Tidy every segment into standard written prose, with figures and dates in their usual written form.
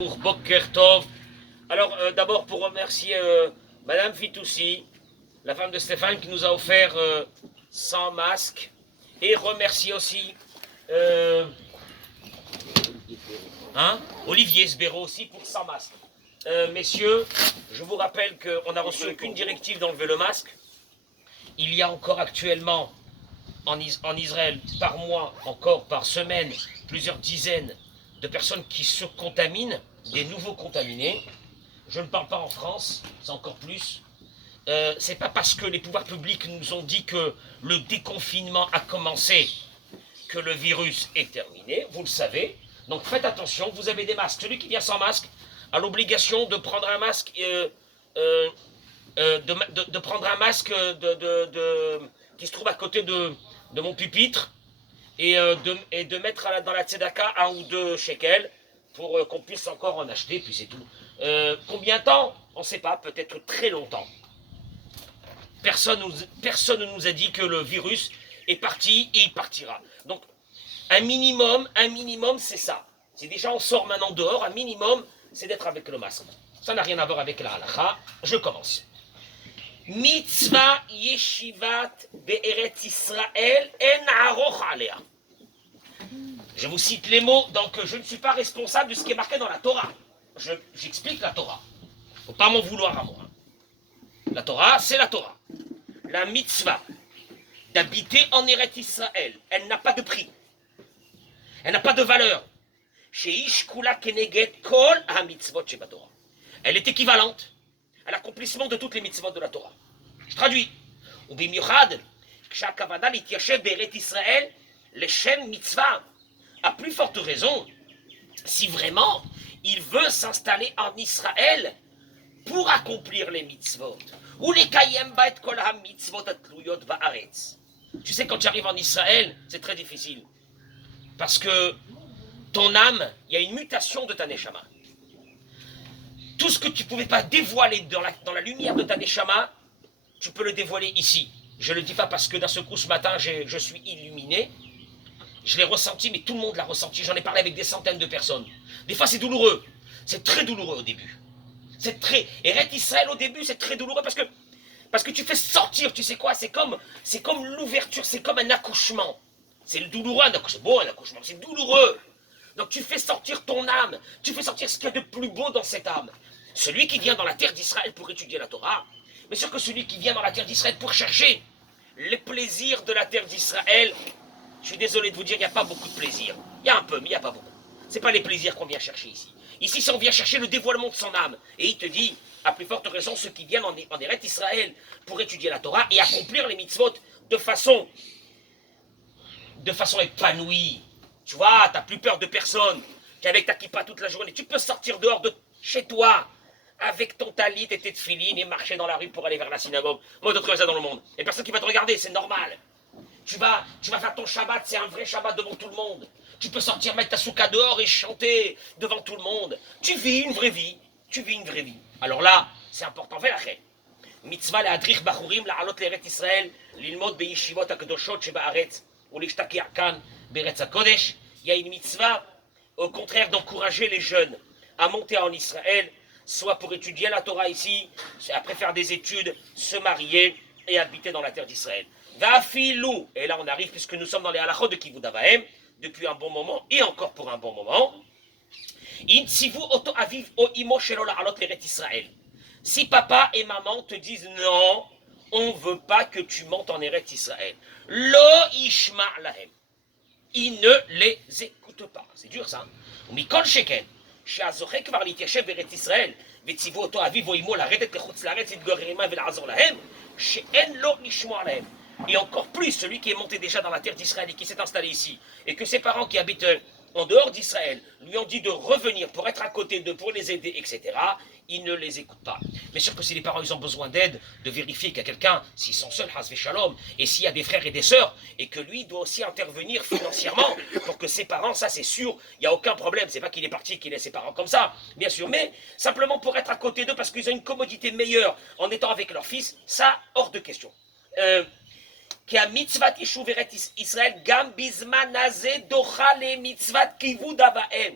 Pour Boker Tov. Alors, d'abord, pour remercier Madame Fitoussi, la femme de Stéphane, qui nous a offert 100 masques. Et remercier aussi Olivier Sbero aussi pour 100 masques. Messieurs, je vous rappelle qu'on n'a reçu aucune directive d'enlever le masque. Il y a encore actuellement en Israël, par mois, encore par semaine, plusieurs dizaines de personnes qui se contaminent, des nouveaux contaminés. Je ne parle pas en France, c'est encore plus. C'est pas parce que les pouvoirs publics nous ont dit que le déconfinement a commencé que le virus est terminé, vous le savez. Donc faites attention, vous avez des masques. Celui qui vient sans masque a l'obligation de prendre un masque, de prendre un masque qui se trouve à côté de mon pupitre et de mettre dans la tzedaka 1 ou 2 shekels pour qu'on puisse encore en acheter, puis c'est tout. Combien de temps? On ne sait pas, peut-être très longtemps. Personne ne nous a dit que le virus est parti et il partira. Donc, un minimum, c'est ça. Si déjà on sort maintenant dehors, un minimum, c'est d'être avec le masque. Ça n'a rien à voir avec la halakha. Je commence. Mitzvah yeshivat be'eretz Israël en aroch alea. Je vous cite les mots, donc je ne suis pas responsable de ce qui est marqué dans la Torah. J'explique la Torah. Il ne faut pas m'en vouloir à moi. La Torah, c'est la Torah. La mitzvah d'habiter en Eretz Israël, elle n'a pas de prix. Elle n'a pas de valeur. Sheish kula keneged kol ha-mitzvot shebatorah. Elle est équivalente à l'accomplissement de toutes les mitzvot de la Torah. Je traduis. Ubimiuchad, kshakavana litiashev be'eretz Israël, leshem mitzvah. À plus forte raison, si vraiment il veut s'installer en Israël pour accomplir les mitzvot. Ou les kayem ba'et kol ha-mitzvot atluyot ba'aretz. Tu sais, quand tu arrives en Israël, c'est très difficile. Parce que ton âme, il y a une mutation de ta neshama. Tout ce que tu ne pouvais pas dévoiler dans la lumière de ta neshama, tu peux le dévoiler ici. Je ne le dis pas parce que d'un seul coup, ce matin, je suis illuminé. Je l'ai ressenti, mais tout le monde l'a ressenti. J'en ai parlé avec des centaines de personnes. Des fois, c'est douloureux. C'est très douloureux au début. Eretz Israël, au début, c'est très douloureux parce que tu fais sortir, tu sais quoi, c'est comme l'ouverture, c'est comme un accouchement. C'est douloureux, c'est beau un accouchement, c'est douloureux. Donc tu fais sortir ton âme, tu fais sortir ce qu'il y a de plus beau dans cette âme. Celui qui vient dans la terre d'Israël pour étudier la Torah, mais sûr que celui qui vient dans la terre d'Israël pour chercher les plaisirs de la terre d'Israël, je suis désolé de vous dire, il n'y a pas beaucoup de plaisir. Il y a un peu, mais il n'y a pas beaucoup. Ce n'est pas les plaisirs qu'on vient chercher ici. Ici, c'est on vient chercher le dévoilement de son âme. Et il te dit, à plus forte raison, ceux qui viennent en Eretz Israël pour étudier la Torah et accomplir les mitzvot de façon épanouie. Tu vois, tu n'as plus peur de personne. Tu es avec ta kippa toute la journée. Tu peux sortir dehors de chez toi avec ton talit et tes tefilines et marcher dans la rue pour aller vers la synagogue. Moi, d'autres ça dans le monde. Et personne qui va te regarder, c'est normal. Tu vas faire ton Shabbat, c'est un vrai Shabbat devant tout le monde. Tu peux sortir, mettre ta soukha dehors et chanter devant tout le monde. Tu vis une vraie vie. Alors là, c'est important. Velachet. Mitzvah le'adrich bachurim la'alot le'eret Israël, lilmod be'yishivot ha'kedoshot sheba'aretz, ou l'ishtakia kan be'eretz HaKodesh. Il y a une mitzvah, au contraire, d'encourager les jeunes à monter en Israël, soit pour étudier la Torah ici, après faire des études, se marier et habiter dans la terre d'Israël. Vafilou, et là on arrive puisque nous sommes dans les halachot de Kivud Avahem depuis un bon moment et encore pour un bon moment. Intsivu oto aviv o imo shelo la'alot l'eret Israël. Si papa et maman te disent non, on ne veut pas que tu montes en Eretz Israël. Lo ishma lahem. Il ne les écoute pas. C'est dur ça. Mikol sheken. שהזוכה כבר להתיישב בארץ ישראל וציוו אותו אביו או אמו לרדת לחוץ לארץ להתגורר עמם ולעזור להם שאין לו לשמוע להם. Et encore plus celui qui est monté déjà dans la terre d'Israël et qui s'est installé ici et que ses parents qui habitent en dehors d'Israël lui ont dit de revenir pour être à côté d'eux, pour les aider, etc., il ne les écoute pas. Mais sûr que si les parents ils ont besoin d'aide, de vérifier qu'il y a quelqu'un, s'ils sont seuls, Hasvé Shalom, et s'il y a des frères et des sœurs, et que lui doit aussi intervenir financièrement pour que ses parents, ça c'est sûr, il n'y a aucun problème, c'est pas qu'il est parti, qu'il laisse ses parents comme ça, bien sûr, mais simplement pour être à côté d'eux parce qu'ils ont une commodité meilleure en étant avec leur fils, ça, hors de question. כי המצוות יישוב ארץ ישראל גם בזמן הזה דוחה למצוות כיבוד אב האם.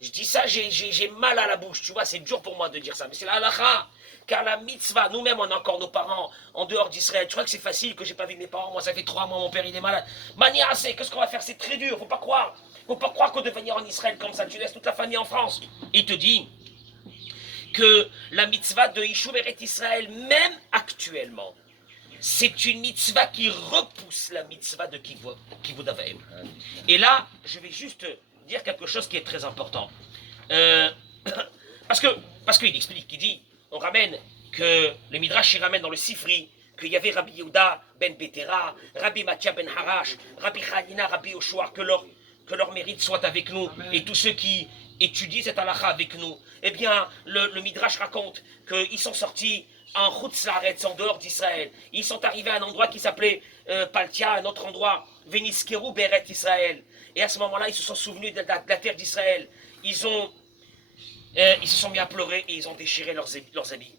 Je dis ça, j'ai mal à la bouche, tu vois, c'est dur pour moi de dire ça, mais c'est la halakha. Car la mitzvah, nous-mêmes, on a encore nos parents en dehors d'Israël. Tu crois que c'est facile que j'ai pas vu mes parents? Moi, ça fait 3 mois, mon père, il est malade. Mania, c'est, qu'est-ce qu'on va faire? C'est très dur, faut pas croire. Faut pas croire qu'on devait venir en Israël comme ça. Tu laisses toute la famille en France. Il te dit que la mitzvah de Yishuv Eret Israël, même actuellement, c'est une mitzvah qui repousse la mitzvah de Kivud Avaim. Et là, je vais juste dire quelque chose qui est très important. Euh, parce qu'il explique, il dit, on ramène que le Midrash il ramène dans le Sifri qu'il y avait Rabbi Yehuda ben Betera, Rabbi Mathia ben Harash, Rabbi Hanina, Rabbi Yoshua, que leur mérite soit avec nous. Amen. Et tous ceux qui étudient cette halakha avec nous, eh bien, le Midrash raconte qu'ils sont sortis en Chutz Laaretz, en dehors d'Israël. Ils sont arrivés à un endroit qui s'appelait Paltia, un autre endroit, Veniskeru Beret Israël. Et à ce moment-là, ils se sont souvenus de la terre d'Israël. Ils se sont mis à pleurer et ils ont déchiré leurs habits.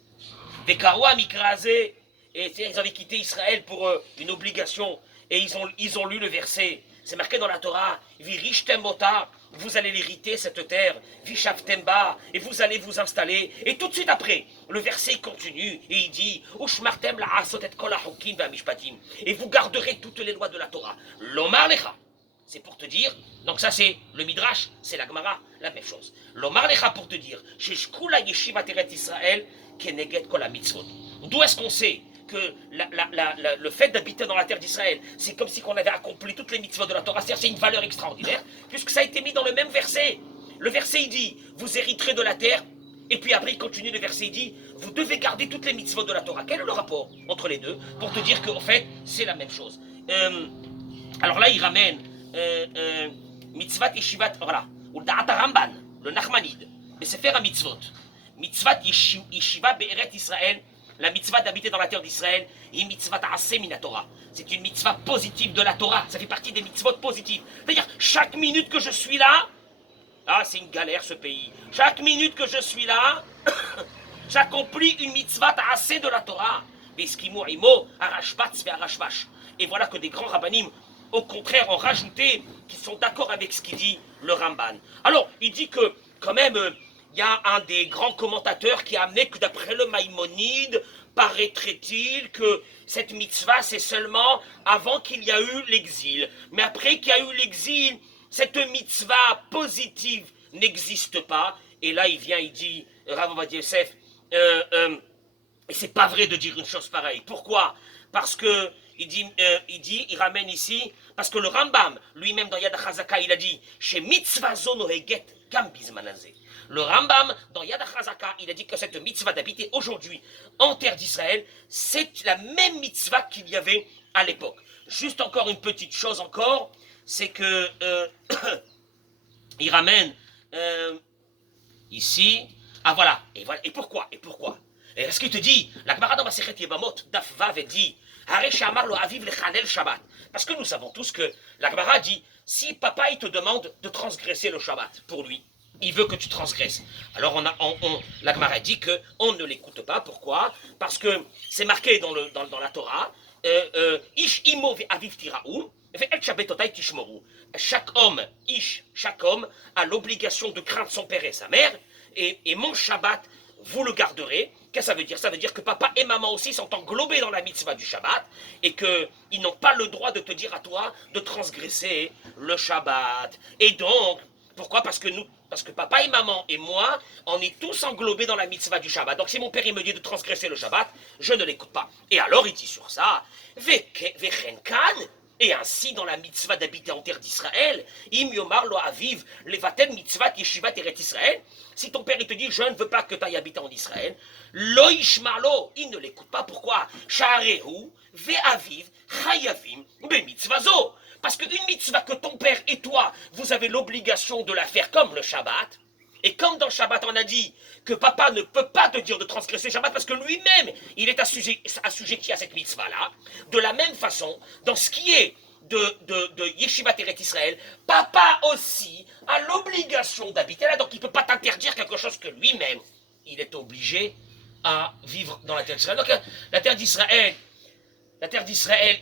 Des Karoua mikrasé, et ils avaient quitté Israël pour une obligation. Et ils ont lu le verset. C'est marqué dans la Torah, Virishtem Bota, vous allez l'hériter cette terre, Vishavtemba, et vous allez vous installer. Et tout de suite après, le verset continue et il dit, Ushmartem la asot et kol hachukim ve'amishpatim, et vous garderez toutes les lois de la Torah. Lomar lecha. C'est pour te dire, donc ça c'est le Midrash, c'est la Gemara, la même chose. Lomar lecha pour te dire, Sheshkula yeshiva teret Israël, keneget kol mitzvot. D'où est-ce qu'on sait que le fait d'habiter dans la terre d'Israël, c'est comme si on avait accompli toutes les mitzvot de la Torah, c'est une valeur extraordinaire, puisque ça a été mis dans le même verset. Le verset il dit, vous hériterez de la terre, et puis après il continue, le verset il dit, vous devez garder toutes les mitzvot de la Torah. Quel est le rapport entre les deux? Pour te dire qu'en fait, c'est la même chose. Alors là, il ramène mitzvat yeshivat, voilà, ou da'at Ramban, le Nachmanide, mais c'est faire un mitzvot. Mitzvat yeshiva be'eret Israël, la mitzvah d'habiter dans la terre d'Israël, est mitzvah ta'aseh min Torah. C'est une mitzvah positive de la Torah. Ça fait partie des mitzvot positives. C'est-à-dire, chaque minute que je suis là, c'est une galère ce pays. Chaque minute que je suis là, j'accomplis une mitzvah ta'aseh de la Torah. Veskimu imo, arashbatz ve'arashvash. Et voilà que des grands rabbanim, au contraire, ont rajouté qu'ils sont d'accord avec ce qu'il dit le Ramban. Alors, il dit que, quand même, il y a un des grands commentateurs qui a amené que d'après le Maïmonide, paraîtrait-il que cette mitzvah, c'est seulement avant qu'il y a eu l'exil. Mais après qu'il y a eu l'exil, cette mitzvah positive n'existe pas. Et là, il vient, il dit, Rav Ovadia Yosef, et c'est pas vrai de dire une chose pareille. Pourquoi? Parce que, il ramène ici, parce que le Rambam, lui-même dans Yad HaChazaka, il a dit, chez mitzvah zo noheget gam bizmanazé. Le Rambam, dans Yad HaChazaka, il a dit que cette mitzvah d'habiter aujourd'hui en terre d'Israël, c'est la même mitzvah qu'il y avait à l'époque. Juste encore une petite chose encore, c'est que il ramène ici, voilà. Et pourquoi? Et est-ce qu'il te dit, la Gemara dans Masechet Yevamot, Daf Vav dit, Hare Shamar lo aviv lechanel Shabbat. Parce que nous savons tous que la Gemara dit, si papa il te demande de transgresser le Shabbat pour lui, il veut que tu transgresses. Alors la Gemara dit qu'on ne l'écoute pas. Pourquoi? Parce que c'est marqué dans la Torah, Ish imo aviv tiraou, ve'et shabbatotai tishmoru. Chaque homme a l'obligation de craindre son père et sa mère, et mon Shabbat, vous le garderez. Qu'est-ce que ça veut dire? Ça veut dire que papa et maman aussi sont englobés dans la mitzvah du Shabbat et qu'ils n'ont pas le droit de te dire à toi de transgresser le Shabbat. Et donc, pourquoi? Parce que papa et maman et moi, on est tous englobés dans la mitzvah du Shabbat. Donc si mon père il me dit de transgresser le Shabbat, je ne l'écoute pas. Et alors il dit sur ça, Vechenkan, et ainsi dans la mitzvah d'habiter en terre d'Israël, Im Yomar lo aviv levatel mitzvah yeshivat eret Israël. Si ton père il te dit je ne veux pas que tu ailles habiter en Israël, lo ishmalo, il ne l'écoute pas. Pourquoi? Sha'arehu ve'aviv chayavim bemitzvazo. Parce qu'une mitzvah que ton père et toi, vous avez l'obligation de la faire comme le Shabbat, et comme dans le Shabbat on a dit que papa ne peut pas te dire de transgresser le Shabbat parce que lui-même, il est assujetti à cette mitzvah-là, de la même façon, dans ce qui est de Yeshivat Eret Israël, papa aussi a l'obligation d'habiter là, donc il ne peut pas t'interdire quelque chose que lui-même, il est obligé à vivre dans la terre d'Israël. Donc la terre d'Israël,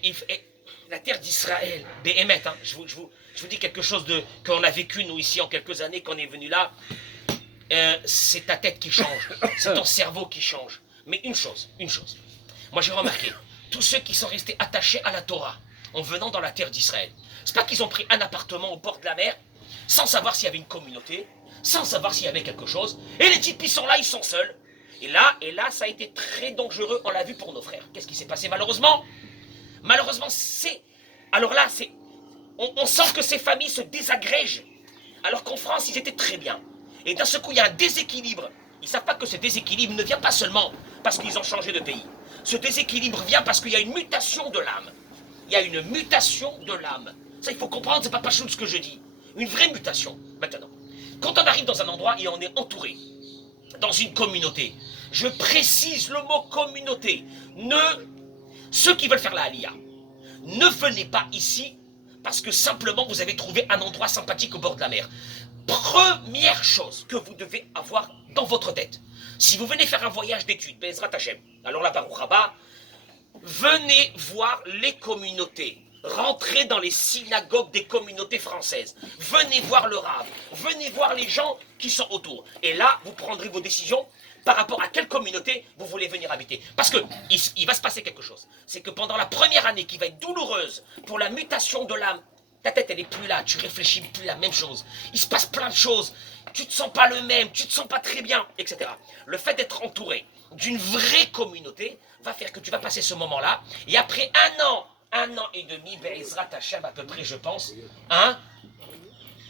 la terre d'Israël, Béhémet, hein, je vous dis quelque chose qu'on a vécu, nous, ici, en quelques années, qu'on est venu là. C'est ta tête qui change, c'est ton cerveau qui change. Mais une chose, moi j'ai remarqué, tous ceux qui sont restés attachés à la Torah, en venant dans la terre d'Israël, c'est pas qu'ils ont pris un appartement au bord de la mer, sans savoir s'il y avait une communauté, sans savoir s'il y avait quelque chose, et les types, ils sont là, ils sont seuls. Et là, ça a été très dangereux, on l'a vu pour nos frères. Qu'est-ce qui s'est passé malheureusement? Malheureusement, alors là, on sent que ces familles se désagrègent, alors qu'en France, ils étaient très bien. Et d'un seul coup, il y a un déséquilibre. Ils ne savent pas que ce déséquilibre ne vient pas seulement parce qu'ils ont changé de pays. Ce déséquilibre vient parce qu'il y a une mutation de l'âme. Il y a une mutation de l'âme. Ça, il faut comprendre, c'est pas pachoun ce que je dis. Une vraie mutation. Maintenant, quand on arrive dans un endroit et on est entouré, dans une communauté, je précise le mot communauté. Ceux qui veulent faire la Aliyah, ne venez pas ici parce que simplement vous avez trouvé un endroit sympathique au bord de la mer. Première chose que vous devez avoir dans votre tête, si vous venez faire un voyage d'études, Bezrat Hashem, alors là, Baruch Haba, venez voir les communautés, rentrez dans les synagogues des communautés françaises, venez voir le Rav, venez voir les gens qui sont autour. Et là, vous prendrez vos décisions par rapport à quelle communauté vous voulez venir habiter. Parce que il va se passer quelque chose. C'est que pendant la première année qui va être douloureuse pour la mutation de l'âme, ta tête, elle n'est plus là, tu réfléchis plus la même chose. Il se passe plein de choses, tu ne te sens pas le même, tu ne te sens pas très bien, etc. Le fait d'être entouré d'une vraie communauté va faire que tu vas passer ce moment-là, et après un an et demi, Be'ezrat Hashem à peu près, je pense, hein,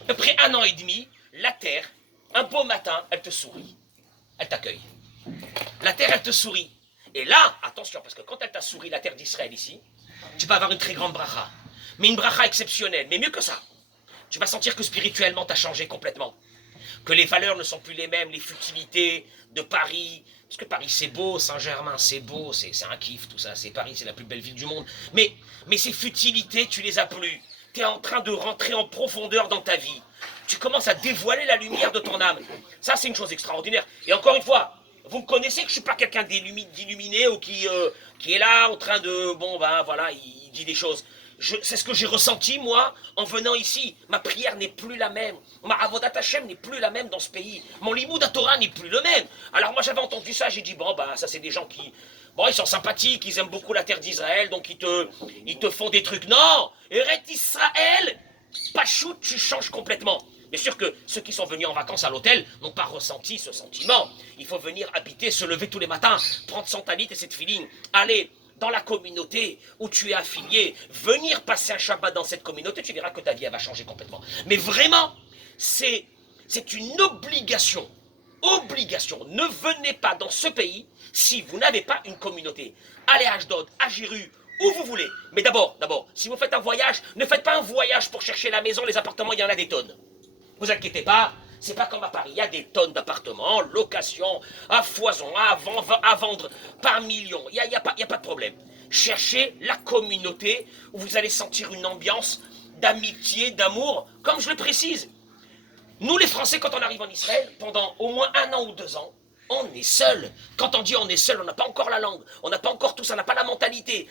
après un an et demi, la terre, un beau matin, elle te sourit, elle t'accueille. La terre, elle te sourit. Et là, attention, parce que quand elle t'a souri, la terre d'Israël ici, tu vas avoir une très grande bracha. Mais une bracha exceptionnelle, mais mieux que ça. Tu vas sentir que spirituellement, tu as changé complètement. Que les valeurs ne sont plus les mêmes, les futilités de Paris. Parce que Paris, c'est beau, Saint-Germain, c'est beau, c'est un kiff, tout ça. C'est Paris, c'est la plus belle ville du monde. Mais ces futilités, tu les as plus. Tu es en train de rentrer en profondeur dans ta vie. Tu commences à dévoiler la lumière de ton âme. Ça, c'est une chose extraordinaire. Et encore une fois, vous me connaissez que je ne suis pas quelqu'un d'illuminé ou qui est là en train de... Bon, ben voilà, il dit des choses. C'est ce que j'ai ressenti, moi, en venant ici. Ma prière n'est plus la même. Ma avodat Hashem n'est plus la même dans ce pays. Mon limoud à Torah n'est plus le même. Alors moi, j'avais entendu ça, j'ai dit, bon, bah, ça, c'est des gens qui... Bon, ils sont sympathiques, ils aiment beaucoup la terre d'Israël, donc ils te font des trucs. Non, Eret Israël, Pachout, tu changes complètement. Bien sûr que ceux qui sont venus en vacances à l'hôtel n'ont pas ressenti ce sentiment. Il faut venir habiter, se lever tous les matins, prendre son talit et cette feeling. Allez dans la communauté où tu es affilié, venir passer un Shabbat dans cette communauté, tu verras que ta vie elle va changer complètement. Mais vraiment, c'est une obligation. Obligation. Ne venez pas dans ce pays si vous n'avez pas une communauté. Allez à Ashdod, à Jéru, où vous voulez. Mais d'abord, si vous faites un voyage, ne faites pas un voyage pour chercher la maison, les appartements, il y en a des tonnes. Vous inquiétez pas, c'est pas comme à Paris, il y a des tonnes d'appartements, location, à foison, à vendre par millions, il n'y a pas de problème. Cherchez la communauté où vous allez sentir une ambiance d'amitié, d'amour, comme je le précise. Nous les Français, quand on arrive en Israël, pendant au moins 1 an ou 2 ans, on est seul. Quand on dit on est seul, on n'a pas encore la langue, on n'a pas encore tout ça, on n'a pas la mentalité,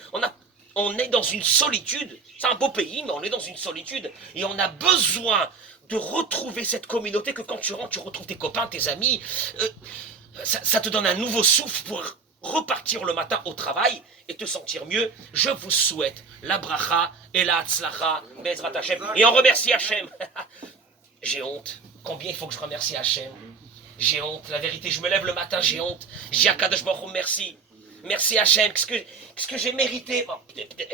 on est dans une solitude. C'est un beau pays, mais on est dans une solitude. Et on a besoin de retrouver cette communauté que quand tu rentres, tu retrouves tes copains, tes amis. Ça te donne un nouveau souffle pour repartir le matin au travail et te sentir mieux. Je vous souhaite la bracha et la hatzlacha, Bezrat Hashem. Et on remercie Hashem. J'ai honte. Combien il faut que je remercie Hashem? J'ai honte. La vérité, je me lève le matin, j'ai honte. J'ai Akadosh Baruch Hu, merci. Merci Hachem, qu'est-ce que j'ai mérité? Bon,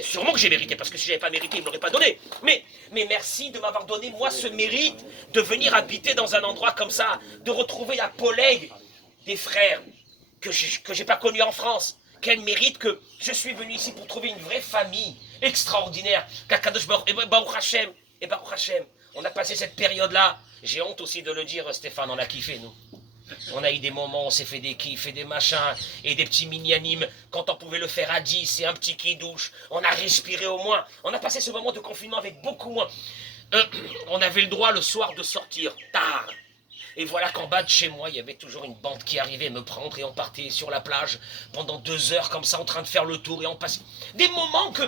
sûrement que j'ai mérité, parce que si je n'avais pas mérité, il ne me l'aurait pas donné. Mais merci de m'avoir donné, moi, ce mérite de venir habiter dans un endroit comme ça, de retrouver la collègue des frères que je n'ai pas connus en France. Quel mérite que je suis venu ici pour trouver une vraie famille extraordinaire. Kakadosh Baruch Hashem, et Baruch Hashem, on a passé cette période-là. J'ai honte aussi de le dire, Stéphane, on a kiffé, nous. On a eu des moments, on s'est fait des kiffs et des machins, et des petits mini-animes, quand on pouvait le faire à 10, et un petit qui-douche, on a respiré au moins. On a passé ce moment de confinement avec beaucoup moins. On avait le droit le soir de sortir, tard. Et voilà qu'en bas de chez moi, il y avait toujours une bande qui arrivait me prendre, et on partait sur la plage pendant 2 heures comme ça, en train de faire le tour, et on passait. Des moments que...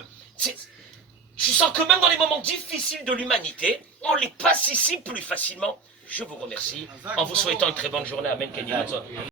Je sens que même dans les moments difficiles de l'humanité, on les passe ici plus facilement. Je vous remercie en vous souhaitant une très bonne journée. Amen.